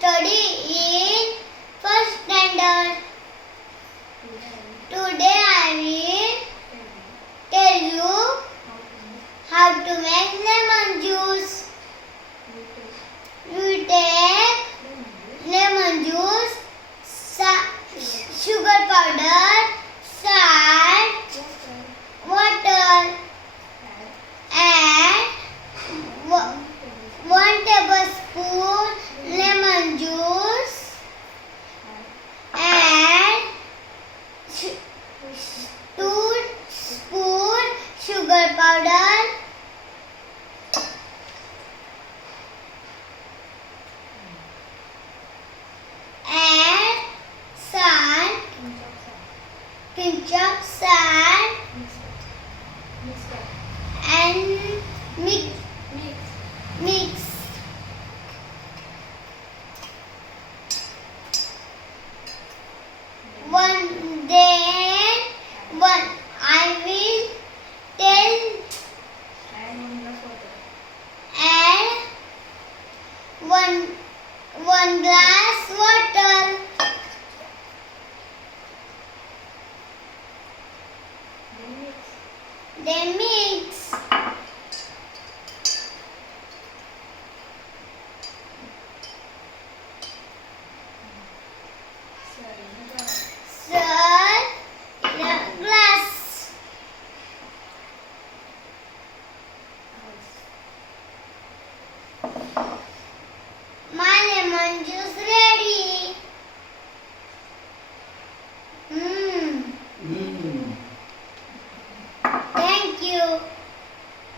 study in first standard. Today I will tell you how to make lemon juice. We take lemon juice, sugar powder, salt, water, and 1 tablespoon lemon juice and 2 spoon sugar powder and salt, pinch of salt, and mix. I will tell and one glass water. Then mix. Serve the glass. My lemon juice ready. Thank you.